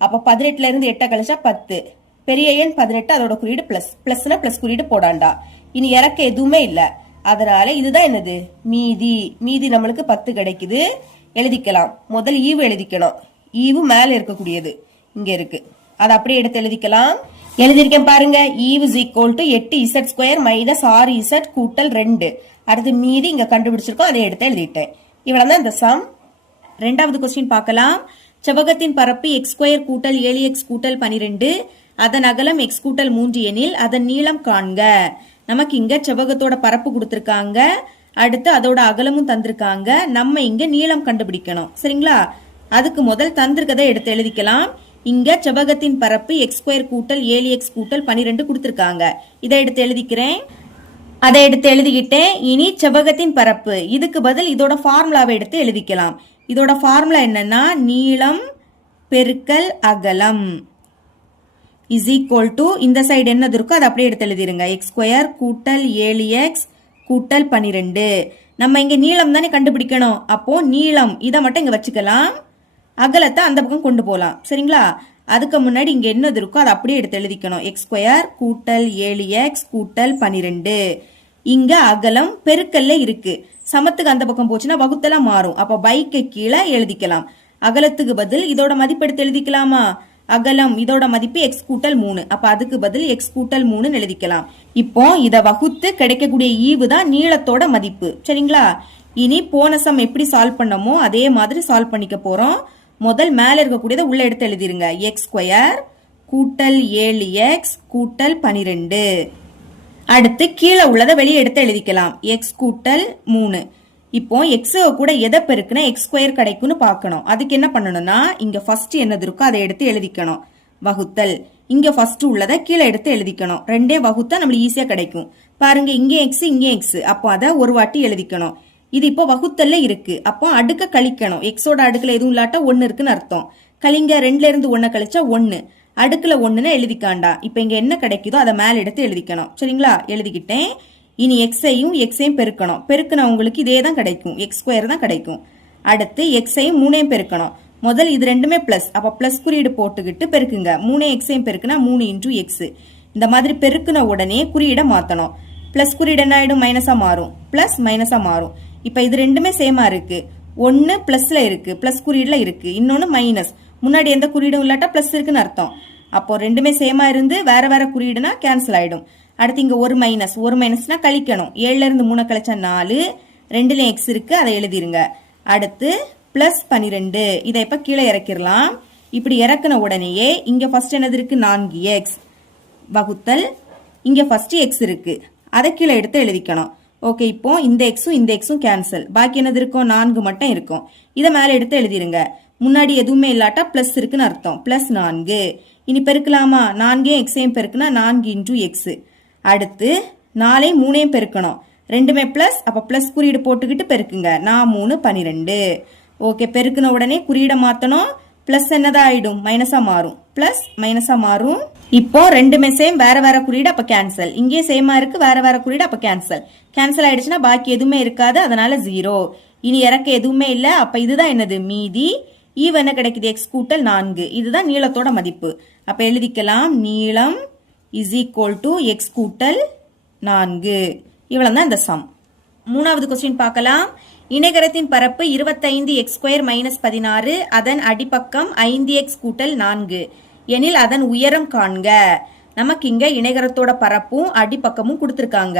அப்ப 18ல இருந்து 8 கழிச்சா 10. பெரிய எண் 18, அதோட குறியீடு பிளஸ்னா பிளஸ் குறியீடு போடாண்டா. இனி இறக்க எதுவுமே இல்ல, அதனால இதுதான் என்னது? மீதி நம்மளுக்கு 10 கிடைக்குது. எழுதிக்கலாம். முதல் ஈவு எழுதிக்கணும். ஈவு மேல இருக்கக்கூடியது இங்க இருக்கு, அதை அப்படியே எடுத்து எழுதிக்கலாம். எழுதிருக்கேன் பாருங்க. ஈவு = 8 இசட் ஸ்கொயர் -6 இசட் கூட்டல் 2. அடுத்து மீதி இங்க கண்டுபிடிச்சிருக்கோம், அதை எடுத்து எழுதிட்டேன். இவ்வளவுதான் இந்த சம். ரெண்டாவது கொஸ்டின் பார்க்கலாம். செவ்வகத்தின் பரப்பு x² கூட்டல் 7x கூட்டல் 12, அதன் அகலம் x கூட்டல் 3 எனில் அதன் நீளம் காண்க. நமக்கு இங்க செவ்வகத்தோட பரப்பு கொடுத்திருக்காங்க, அடுத்து அதோட அகலமும் தந்திருக்காங்க. நம்ம இங்க நீளம் கண்டுபிடிக்கணும். சரிங்களா? அதுக்கு முதல் தந்திருக்கதை எடுத்து எழுதிக்கலாம். இங்க செவ்வகத்தின் பரப்பு x² கூட்டல் 7x கூட்டல் 12 கொடுத்திருக்காங்க. இதை எடுத்து எழுதிக்கிறேன். அதை எடுத்து எழுதிக்கிட்டேன். இனி செவ்வகத்தின் பரப்பு, இதுக்கு பதில் இதோட ஃபார்முலாவை எடுத்து எழுதிக்கலாம். இதோட ஃபார்முலா என்னன்னா, நீளம் பெருக்கல் அகலம் = இந்த சைடு என்னது இருக்கோ அதை அப்படியே எடுத்து எழுதிருங்க. x² கூட்டல் 7x கூட்டல் 12. நம்ம இங்க நீளம் தானே கண்டுபிடிக்கணும், அப்போ நீளம் இதை மட்டும் இங்க வச்சுக்கலாம், அகலத்தை அந்த பக்கம் கொண்டு போகலாம். சரிங்களா? அதுக்கு முன்னாடி இங்க என்னது இருக்கோ அதை அப்படியே எடுத்து எழுதிக்கணும். x² கூட்டல் 7x கூட்டல் 12. இங்க அகலம் பெருக்கல்ல இருக்கு, சமத்துக்கு அந்த பக்கம் போச்சுன்னா வகுத்தெல்லாம் மாறும். அப்ப பைக்கு கீழே எழுதிக்கலாம். அகலத்துக்கு பதில் இதோட மதிப்பு எடுத்து எழுதிக்கலாமா? அகலம் இதோட மதிப்பு x கூட்டல் 3, அப்ப அதுக்கு பதில் x கூட்டல் 3 எழுதிக்கலாம். இப்போ இத வகுத்து கிடைக்கக்கூடிய ஈவு தான் நீளத்தோட மதிப்பு. சரிங்களா? இனி போன சம் எப்படி சால்வ் பண்ணமோ அதே மாதிரி சால்வ் பண்ணிக்க போறோம். முதல் மேல இருக்கக்கூடியதை உள்ள எடுத்து எழுதிருங்க. x² கூட்டல் 7x கூட்டல் 12. அடுத்து கீழே உள்ளதை வெளியே எடுத்து எழுதிக்கலாம். x கூட்டல் 3. இப்போ எக்ஸ் கூட எதை பெருக்குனா எக்ஸ் ஸ்கொயர் கிடைக்கும்னு பார்க்கணும். அதுக்கு என்ன பண்ணணும்னா இங்க ஃபர்ஸ்ட் என்னது இருக்கோ அதை எடுத்து எழுதிக்கணும். வகுத்தல் இங்க ஃபர்ஸ்ட் உள்ளதை கீழே எடுத்து எழுதிக்கணும். ரெண்டே வகுத்தா நம்மளுக்கு ஈஸியா கிடைக்கும். பாருங்க இங்கே எக்ஸ் இங்கே எக்ஸ், அப்போ அதை ஒரு வாட்டி எழுதிக்கணும். இது இப்போ வகுத்தல்ல இருக்கு, அப்போ அடுக்க கழிக்கணும். எக்ஸோட அடுக்குல எதுவும் இல்லாட்டா 1 இருக்குன்னு அர்த்தம். கழிங்க 2ல இருந்து 1 கழிச்சா 1, அடுக்குல 1ன்னு எழுதிக்காண்டா. இப்போ இங்க என்ன கிடைக்குதோ அதை மேல எடுத்து எழுதிக்கணும். சரிங்களா, எழுதிக்கிட்டேன். இனி எக்ஸையும் பெருக்கணும். பெருக்குனா உங்களுக்கு இதே தான் கிடைக்கும், எக்ஸ் ஸ்கொயர் தான் கிடைக்கும். அடுத்து எக்ஸையும் 3ஐயும் பெருக்கணும். முதல் இது ரெண்டுமே பிளஸ், அப்ப பிளஸ் குறியீடு போட்டுக்கிட்டு பெருக்குங்க. 3 எக்ஸையும் பெருக்குனா 3 × எக்ஸ். இந்த மாதிரி பெருக்குன உடனே குறியீடை மாத்தணும். பிளஸ் குறியீடு என்ன ஆயிடும், மைனஸா மாறும். பிளஸ் மைனஸா மாறும். இப்ப இது ரெண்டுமே சேமா இருக்கு. 1 பிளஸ்ல இருக்கு, பிளஸ் குறியீடுல இருக்கு. இன்னொன்னு மைனஸ், முன்னாடி எந்த குறியீடும் இல்லாட்டா பிளஸ் இருக்குன்னு அர்த்தம். அப்போ ரெண்டுமே சேமா இருந்து வேற வேற குறியீடுனா கேன்சல் ஆயிடும். அடுத்து இங்க ஒரு மைனஸ்னா கழிக்கணும். 7ல இருந்து 3 கழிச்சா 4, 2ல எக்ஸ் இருக்கு, அதை எழுதிருங்க. அடுத்து பிளஸ் 12, இதை இப்ப கீழே இறக்கிடலாம். இப்படி இறக்குன உடனேயே இங்க ஃபர்ஸ்ட் என்னது இருக்கு, 4x வகுத்தல் இங்க ஃபர்ஸ்ட் எக்ஸ் இருக்கு, அதை கீழே எடுத்து எழுதிக்கணும். ஓகே, இப்போ இந்த எக்ஸும் கேன்சல். பாக்கி என்னது இருக்கும், 4 மட்டும் இருக்கும். இதை மேல எடுத்து எழுதிருங்க. முன்னாடி எதுவுமே இல்லாட்டா பிளஸ் இருக்குன்னு அர்த்தம். பிளஸ் 4. இனி பெருக்கலாமா, 4 எக்ஸையும் பெருக்குனா 4 × எக்ஸ். அடுத்து 4ஐயும் 3ஐயும் பெருக்கணும். ரெண்டுமே பிளஸ், அப்ப பிளஸ் குறியீடு போட்டுக்கிட்டு பெருக்குங்க. 4 3 12. ஓகே, பெருக்குன உடனே குறியீடை மாத்தணும். பிளஸ் என்னதான் ஆயிடும், மைனஸா மாறும். பிளஸ் மைனஸா மாறும். இப்போ ரெண்டுமே சேம், வேற வேற குறியீடு, அப்ப கேன்சல். இங்கே சேமா இருக்கு, வேற வேற குறியீடு, அப்ப கேன்சல். கேன்சல் ஆயிடுச்சுன்னா பாக்கி எதுவுமே இருக்காது, அதனால 0. இனி இறக்க எதுவுமே இல்ல, அப்ப இதுதான் என்னது மீதி. ஈவ் என்ன கிடைக்குது, எக்ஸ் கூட்டல் 4. இதுதான் நீளத்தோட மதிப்பு. அப்ப எழுதிக்கலாம், நீளம் இஸ் ஈக்குவல் டு எக்ஸ் கூட்டல் 4. இவ்வளவுதான் இந்த சம். மூணாவது கொஸ்டின் பார்க்கலாம். இணைகரத்தின் பரப்பு 25x² - 16, அதன் அடிப்பக்கம் 5x கூட்டல் 4 எனில் அதன் உயரம் காண்க. நமக்கு இங்க இணைகரத்தோட பரப்பும் அடிப்பக்கமும் கொடுத்திருக்காங்க.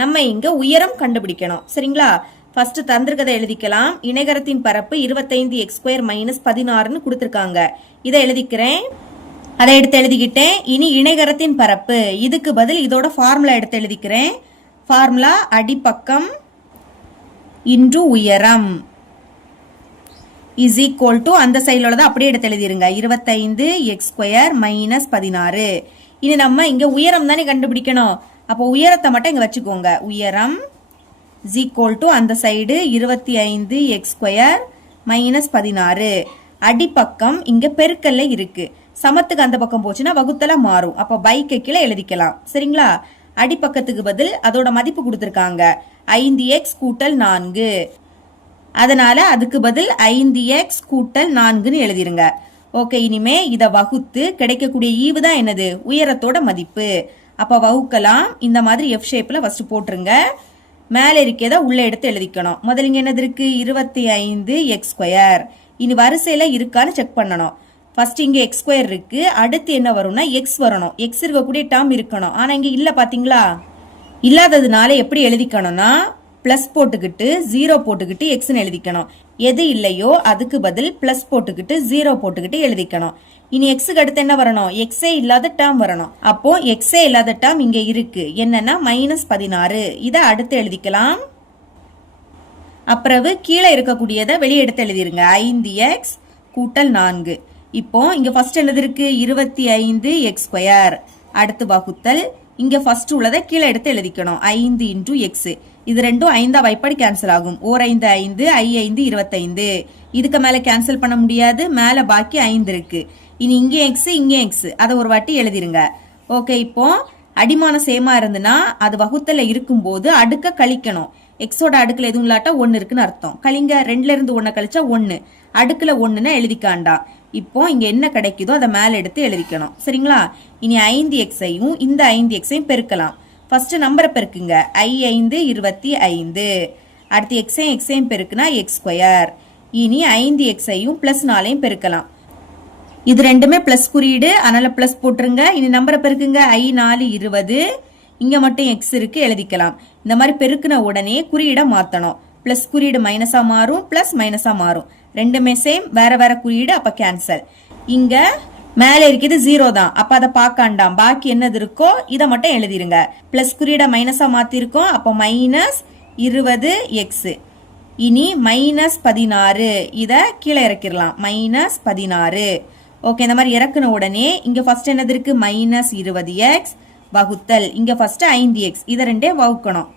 நம்ம இங்க உயரம் கண்டுபிடிக்கணும். சரிங்களா, ஃபர்ஸ்ட் தந்திருக்கதை எழுதிக்கலாம். இணைகரத்தின் பரப்பு 25x² - 16ன்னு கொடுத்திருக்காங்க. இதை எழுதிக்கிறேன். அதை எடுத்து எழுதிக்கிட்டேன். இனி இணைகரத்தின் பரப்பு, இதுக்கு பதில் இதோட ஃபார்முலா எடுத்து எழுதிக்கிறேன். ஃபார்முலா அடிப்பக்கம் இன்டு உயரம் இஸ் ஈக்குவல் டு, அந்த சைடில் உள்ளதை அப்படியே எடுத்து எழுதிருங்க, 25x² - 16. இனி நம்ம இங்க உயரம் தானே கண்டுபிடிக்கணும். அப்போ உயரத்தை மட்டும் இங்க வச்சுக்கோங்க. உயரம் இஸ் ஈக்குவல் டு அந்த சைடு 25x² - 16. அடிப்பக்கம் இங்க பெருக்கல்ல இருக்கு, சமத்துக்கு அந்த பக்கம் போச்சுன்னா வகுத்தல மாறும். அப்ப பைக்கு கீழே எழுதிக்கலாம். சரிங்களா, அடிப்பக்கத்துக்கு பதில் அதோட மதிப்பு கொடுத்திருக்காங்க 5x கூட்டல் 4. அதனால அதுக்கு பதில் 5x கூட்டல் 4ன்னு எழுதிருங்க. ஓகே, இனிமே இத வகுத்து கிடைக்கக்கூடிய ஈவு தான் என்னது, உயரத்தோட மதிப்பு. அப்ப வகுக்கலாம். இந்த மாதிரி எஃப் ஷேப்ல ஃபர்ஸ்ட் போட்டுருங்க. மேல இருக்கத உள்ள எடுத்து எழுதிக்கணும். முதல்ல இங்க என்னது இருக்கு, 25x². இனி வரிசையில இருக்கான்னு செக் பண்ணணும். ஃபர்ஸ்ட் இங்க x² இருக்கு, அடுத்து என்ன வரும்னா x வரணும். x இருக்கக்கூடிய டேர்ம் இருக்கணும். ஆனா இங்க இல்ல, பாத்தீங்களா, இல்லாததுனால எப்படி எழுதிக்கணும்னா பிளஸ் போட்டுக்கிட்டு 0 போட்டுக்கிட்டு எக்ஸ்ன்னு எழுதிக்கணும். எது இல்லையோ அதுக்கு பதில் பிளஸ் போட்டுக்கிட்டு 0 போட்டுக்கிட்டு எழுதிக்கணும். இனி எக்ஸுக்கு அடுத்து என்ன வரணும், எக்ஸே இல்லாத டேர்ம் வரணும். அப்போ எக்ஸே இல்லாத டேர்ம் இங்க இருக்கு, என்னன்னா -16. இதை அடுத்து எழுதிக்கலாம். அப்புறம் கீழே இருக்கக்கூடியதை வெளியே எடுத்து எழுதிருங்க, 5x கூட்டல் 4. இப்போ இங்க ஃபர்ஸ்ட் என்னது இருக்கு, 25x². அடுத்து வகுத்தல் இங்க ஃபர்ஸ்ட் உள்ளதை கீழே எடுத்து எழுதிக்கணும், 5 × எக்ஸ். இது ரெண்டும் 5 வைப்படி கேன்சல் ஆகும். 4 5 5, I 5 25. இதுக்கு மேல கேன்சல் பண்ண முடியாது, மேல பாக்கி 5 இருக்கு. இனி இங்க எக்ஸ் இங்க எக்ஸ், அதை ஒரு வாட்டி எழுதிருங்க. ஓகே, இப்போ அடிமானம் சேமா இருந்துன்னா அது வகுத்தல இருக்கும் போது அடுக்க கழிக்கணும். எக்ஸோட அடுக்குல எதுவும் இல்லாட்டா 1 இருக்குன்னு அர்த்தம். கழிங்க, 2ல இருந்து 1 கழிச்சா 1, அடுக்குல 1ன்னு எழுதிக்காண்டா. இப்போ இங்க என்ன கிடைக்குதோ அதை மேல எடுத்து எழுதிக்கணும். சரிங்களா, இனி 5xஐயும் இந்த 5xஐயும் பெருக்கலாம். ஃபர்ஸ்ட் நம்பரை பெருக்குங்க, I 5 25. அடுத்து எக்ஸையும் பெருக்குனா x². இனி 5xஐயும் +4ஐயும் பெருக்கலாம். இது ரெண்டுமே பிளஸ் குறியீடு, அதனால பிளஸ் போட்டுருங்க. இனி நம்பரை பெருக்குங்க, I 4 20. இங்க மட்டும் x இருக்கு, எழுதிக்கலாம். இந்த மாதிரி பெருக்குன உடனே குறியீடை மாத்தணும். பிளஸ் குறியீடு மைனஸா மாறும், பிளஸ் மைனஸா மாறும். ரெண்டுமே சேம், வேற வேற குறியீடு, அப்ப கேன்சல். இங்க மேல இருக்குது 0 தான், அப்ப அதை பார்க்காண்டாம். பாக்கி என்னது இருக்கோ இதை மட்டும் எழுதிருங்க. பிளஸ் குறியீட மைனஸா மாத்திருக்கோம், அப்ப -20x. இனி -16 இத கீழே இறக்கிடலாம் -16. ஓகே, இந்த மாதிரி இறக்குன உடனே இங்க ஃபர்ஸ்ட் என்னது இருக்கு -20x வகுத்தல் இங்க ஃபர்ஸ்ட் 5x இத ரெண்டே வகுக்கணும்.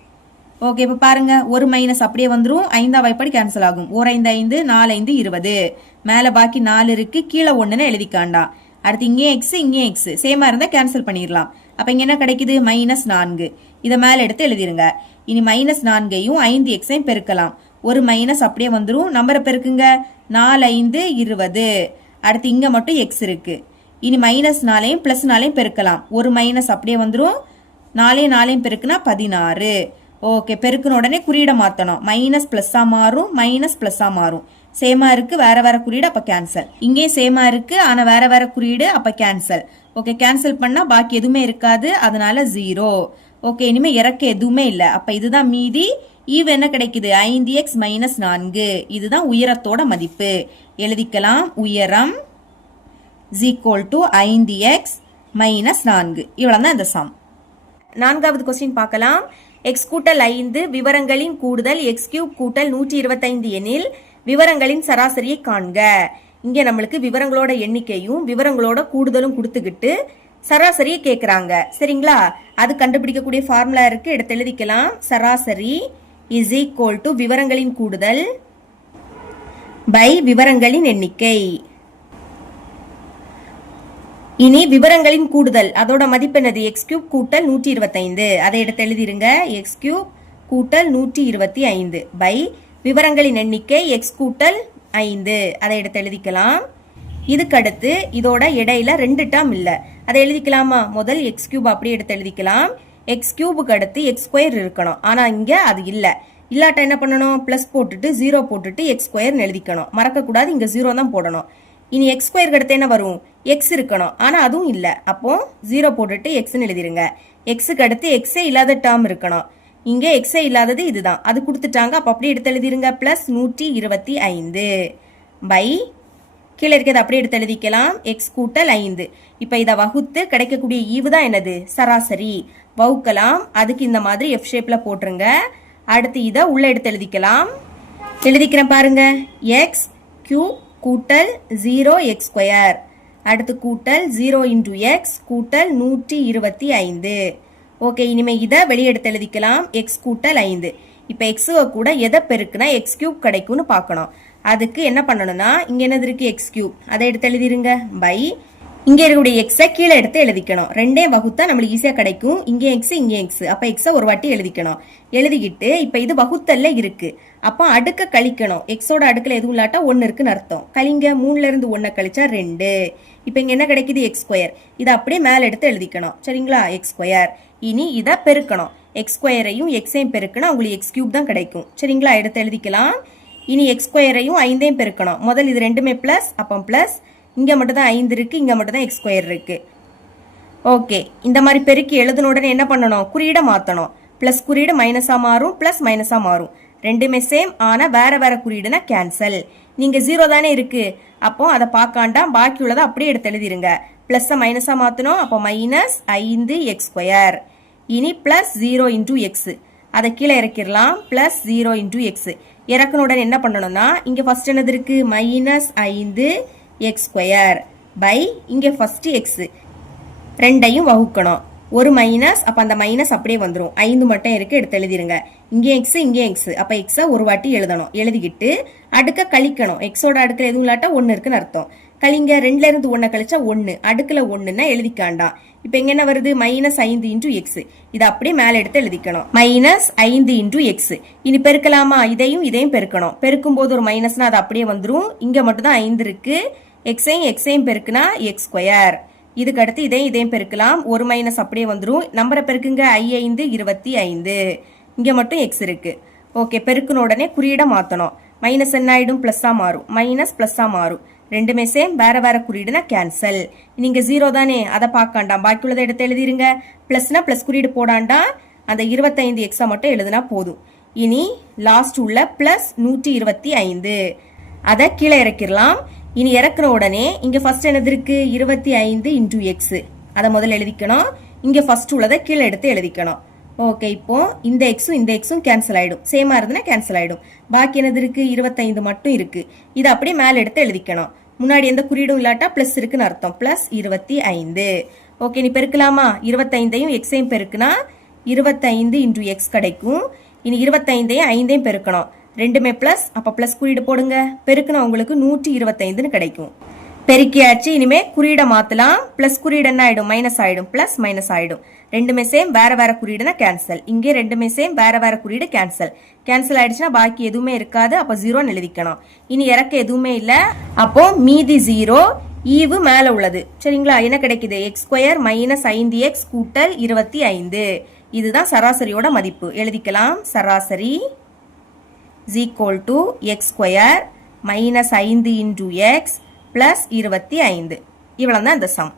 ஓகே, இப்ப பாருங்க ஒரு மைனஸ் அப்படியே வந்துரும், 5ஆம் வாய்ப்பாடு கேன்சல் ஆகும். 1 5 5 4 5 20 மேல பாக்கி 4 இருக்கு, கீழே 1ன்னு எழுதிக்காண்டா. அடுத்து இங்கே எக்ஸ் இங்கே எக்ஸ் சேமா இருந்தா கேன்சல் பண்ணிடலாம். அப்ப இங்க என்ன கிடைக்குது -4. இத மேல எடுத்து எழுதிருங்க. இனி -4ஐயும் 5x பெருக்கலாம். ஒரு மைனஸ் அப்படியே வந்துரும், நம்பரை பெருக்குங்க. 4 5 20. அடுத்து இங்க மட்டும் எக்ஸ் இருக்கு. இனி -4ஐயும் +4ஐயும் பெருக்கலாம். ஒரு மைனஸ் அப்படியே வந்துரும், 4 4ஐயும் பெருக்குனா 16. ஓகே, பெருக்குன உடனே குறியீட மாத்தணும். மைனஸ் பிளஸ்ஸா மாறும், மைனஸ் பிளஸ்ஸா மாறும். சேமா இருக்கு, வேற வேற குறியீடு, அப்ப கேன்சல். இங்கே சேமா இருக்கு, ஆனா வேற வேற குறியீடு, அப்ப கேன்சல். ஓகே, கேன்சல் பண்ணா பாக்கி எதுவுமே இருக்காது, அதனால 0. ஓகே, இனிமே இறக்க எதுவுமே இல்ல, அப்ப இதுதான் மீதி. ஈவு என்ன கிடைக்குது 5x - 4. இதுதான் உயரத்தோட மதிப்பு. எழுதிக்கலாம், உயரம் = 5x - 4. இவ்வளவுதான் இந்த சம். 4வது கொஸ்டின் பார்க்கலாம். x கூட்டல் 5 விவரங்களின் கூடுதல் x³ கூட்டல் 125 எனில் விவரங்களின் சராசரியை காண்க. இங்க நம்மளுக்கு விவரங்களோட எண்ணிக்கையும் விவரங்களோட கூடுதலும் கொடுத்துக்கிட்டு சராசரியை கேக்குறாங்க. சரிங்களா? அது கண்டுபிடிக்கக்கூடிய ஃபார்முலா இருக்கு, எடுத்து எழுதிக்கலாம். சராசரி = விவரங்களின் கூடுதல் பை விவரங்களின் எண்ணிக்கை. இனி விவரங்களின் கூடுதல் அதோட மதிப்பு என்னது x³ கூட்டல் 125. அதை எடுத்து எழுதிருங்க. x³ கூட்டல் 125 பை விவரங்களின் எண்ணிக்கை x கூட்டல் 5. அதை எடுத்து எழுதிக்கலாம். இதுக்கு அடுத்து இதோட இடையில 2 டேர்ம் இல்ல, அதை எழுதிக்கலாமா? முதல் x³ அப்படியே எடுத்து எழுதிக்கலாம். x³ அடுத்து x² இருக்கணும், ஆனா இங்க அது இல்ல. இல்லாட்ட என்ன பண்ணணும்? பிளஸ் போட்டுட்டு 0 போட்டுட்டு x² எழுதிக்கணும். மறக்க கூடாது, இங்க 0 தான் போடணும். இனி x² அடுத்து என்ன வரும்? x இருக்கணும், ஆனா அதுவும் இல்ல. அப்போ 0 போட்டுட்டு xன்னு எழுதிருங்க. xக்கு அடுத்து x இல்லாத டேர்ம் இருக்கணும். இங்க x இல்லாதது இதுதான், அது கொடுத்துட்டாங்க. அப்ப அப்படியே எடுத்து எழுதிருங்க. பிளஸ் 125 பை கீழே இருக்கிறது அப்படியே எடுத்து எழுதிக்கலாம். x கூட்டல் 5. இப்ப இதை வகுத்து கிடைக்கக்கூடிய ஈவு தான் என்னது? சராசரி. வகுக்கலாம். அதுக்கு இந்த மாதிரி f ஷேப்ல போட்டுருங்க. அடுத்து இதை உள்ள எடுத்து எழுதிக்கலாம். எழுதிக்கிறேன் பாருங்க. x³ கூட்டல் 0x². அடுத்து கூட்டல் 0 × x கூட்டல் 125. ஓகே, இனிமே இதை வெளியே எடுத்து எழுதிக்கலாம். x கூட்டல் 5. இப்ப x கூட எதை பெருக்குனா x³ கிடைக்கும்னு பார்க்கணும். அதுக்கு என்ன பண்ணணும்னா இங்க என்னது இருக்கு? x³. அதை எடுத்து எழுதிருங்க. பை இங்க இருக்கக்கூடிய x கீழே எடுத்து எழுதிக்கணும். ரெண்டே வகுத்தா நம்மளுக்கு ஈஸியா கிடைக்கும். இங்கே x இங்கே x, அப்ப x ஒரு வாட்டி எழுதிக்கணும். எழுதிக்கிட்டு இப்ப இது வகுத்தல்ல இருக்கு, அப்ப அடுக்க கழிக்கணும். xோட அடுக்கல எதுவும் இல்லாட்டா 1 இருக்குன்னு அர்த்தம். கழிங்க. 3ல இருந்து 1 கழிச்சா 2. இப்ப இங்க என்ன கிடைக்குது? x². இதை அப்படியே மேல எடுத்து எழுதிக்கணும். சரிங்களா? x². இனி இதை பெருக்கணும். x²ஐயும் xஐயும் பெருக்கினா உங்களுக்கு x³ தான் கிடைக்கும். சரிங்களா? எடுத்து எழுதிக்கலாம். இனி x²ஐயும் 5ஐயும் பெருக்கணும். முதல் இது ரெண்டுமே பிளஸ், அப்போ பிளஸ். இங்க மட்டும் தான் 5 இருக்கு, இங்க மட்டும் தான் x² இருக்கு. ஓகே, இந்த மாதிரி பெருக்கி எழுதின உடனே என்ன பண்ணணும்? குறியீட மாத்தணும். பிளஸ் குறியீடு மைனஸா மாறும், பிளஸ் மைனஸா மாறும். ரெண்டுமே சேம், ஆனா வேற வேற குறியீடுனா கேன்சல். நீங்க 0 தானே இருக்கு, அப்போ அதை பார்க்காண்டா பாக்கி உள்ளதை அப்படியே எடுத்து எழுதிருங்க. பிளஸ் மைனஸா மாத்தணும், அப்போ -5x². இனி பிளஸ் 0 × x. அதை கீழே இறக்கிடலாம். Plus 0 × x. இறக்குன உடனே என்ன பண்ணணும்னா இங்க ஃபர்ஸ்ட் என்னது இருக்கு? -5x² பை இங்க ஃபர்ஸ்ட் x. ரெண்டையும் வகுக்கணும். ஒரு மைனஸ், அப்ப அந்த மைனஸ் அப்படியே வந்துடும். 5 மட்டும் இருக்கு, எடுத்து எழுதிருங்க. இங்கே x இங்கே x, அப்ப x ஒரு வாட்டி எழுதணும். எழுதிக்கிட்டு அடுக்க கழிக்கணும். xோட அடுக்கல எதுவும் இல்லாட்டா 1 இருக்குன்னு அர்த்தம். கழிங்க. 2ல இருந்து 1 கழிச்சா 1, அடுக்கல 1ன்னா எழுதிக்காண்டா. இப்ப எங்க என்ன வருது? -5 × x. இதை அப்படியே மேல எடுத்து எழுதிக்கணும். -5 × x. இனி பெருக்கலாமா? இதையும் இதையும் பெருக்கணும். பெருக்கும் போது ஒரு மைனஸ்னா அது அப்படியே வந்துடும். இங்க மட்டும் தான் 5 இருக்கு. xஐயும் பெருக்குனா x². இதுக்கு அடுத்து இதையும் பெருக்கலாம். ஒரு மைனஸ் அப்படியே வந்துடும். நம்பரை பெருக்குங்க. 5 25. இங்க மட்டும் x இருக்கு. ஓகே, பெருக்குன உடனே குறியீட மாத்தணும். மைனஸ் என்ன ஆயிடும்? பிளஸ்ஸா மாறும். மைனஸ் பிளஸ்ஸா மாறும். ரெண்டுமே சேம், வேற வேற குறியீடுனா கேன்சல். நீங்க 0 தானே, அதை பார்க்காண்டாம். பாக்கி உள்ளதை எடுத்து எழுதிருங்க. பிளஸ்னா பிளஸ் குறியீடு போடாண்டா, அந்த 25x மட்டும் எழுதுனா போதும். இனி லாஸ்ட் உள்ள பிளஸ் 125 அதை கீழே இறக்கிடலாம். இனி இறக்குற உடனே இங்க ஃபர்ஸ்ட் என்னது இருக்கு? 25 × x. அதை முதல்ல எழுதிக்கணும். இங்க ஃபர்ஸ்ட் உள்ளதை கீழே எடுத்து எழுதிக்கணும். ஓகே, இப்போ இந்த எக்ஸும் கேன்சல் ஆயிடும். சேமா இருந்ததுன்னா கேன்சல் ஆயிடும். பாக்கி என்னது இருக்கு? 25 மட்டும் இருக்கு. இதை அப்படியே மேல எடுத்து எழுதிக்கணும். முன்னாடி எந்த குறியீடும் இல்லாட்டா பிளஸ் இருக்குன்னு அர்த்தம். பிளஸ் 25. ஓகே, நீ பெருக்கலாமா? 25ஐயும் எக்ஸையும் பெருக்குனா 25 இன்டூ எக்ஸ் கிடைக்கும். இனி 25ஐயும் 5ஐயும் பெருக்கணும். ரெண்டுமே பிளஸ், அப்ப பிளஸ் குறியீடு போடுங்க. பெருக்குனா உங்களுக்கு 125ன்னு கிடைக்கும். பெருக்கியாச்சு. இனிமே குறியீடை மாத்தலாம். பிளஸ் குறியீடு என்ன ஆயிடும்? மைனஸ் ஆயிடும். பிளஸ் மைனஸ் ஆயிடும். ரெண்டுமே சேம், வேற வேற குறியீடுனா கேன்சல். இங்கே ரெண்டுமே சேம், வேற வேற குறியீடு கேன்சல். கேன்சல் ஆயிடுச்சுன்னா பாக்கி எதுவுமே இருக்காது. அப்ப 0 எழுதிக்கணும். இனி இறக்க எதுவுமே இல்ல. அப்போ மீதி 0. ஈவு மேல உள்ளது. சரிங்களா? என்ன கிடைக்குது? x² மைனஸ் 5x கூட்டல் 25. இதுதான் சராசரியோட மதிப்பு. எழுதிக்கலாம். சராசரி is equal to x² minus 5 into x plus 25. இவ்வளவுதான் இந்த சம்.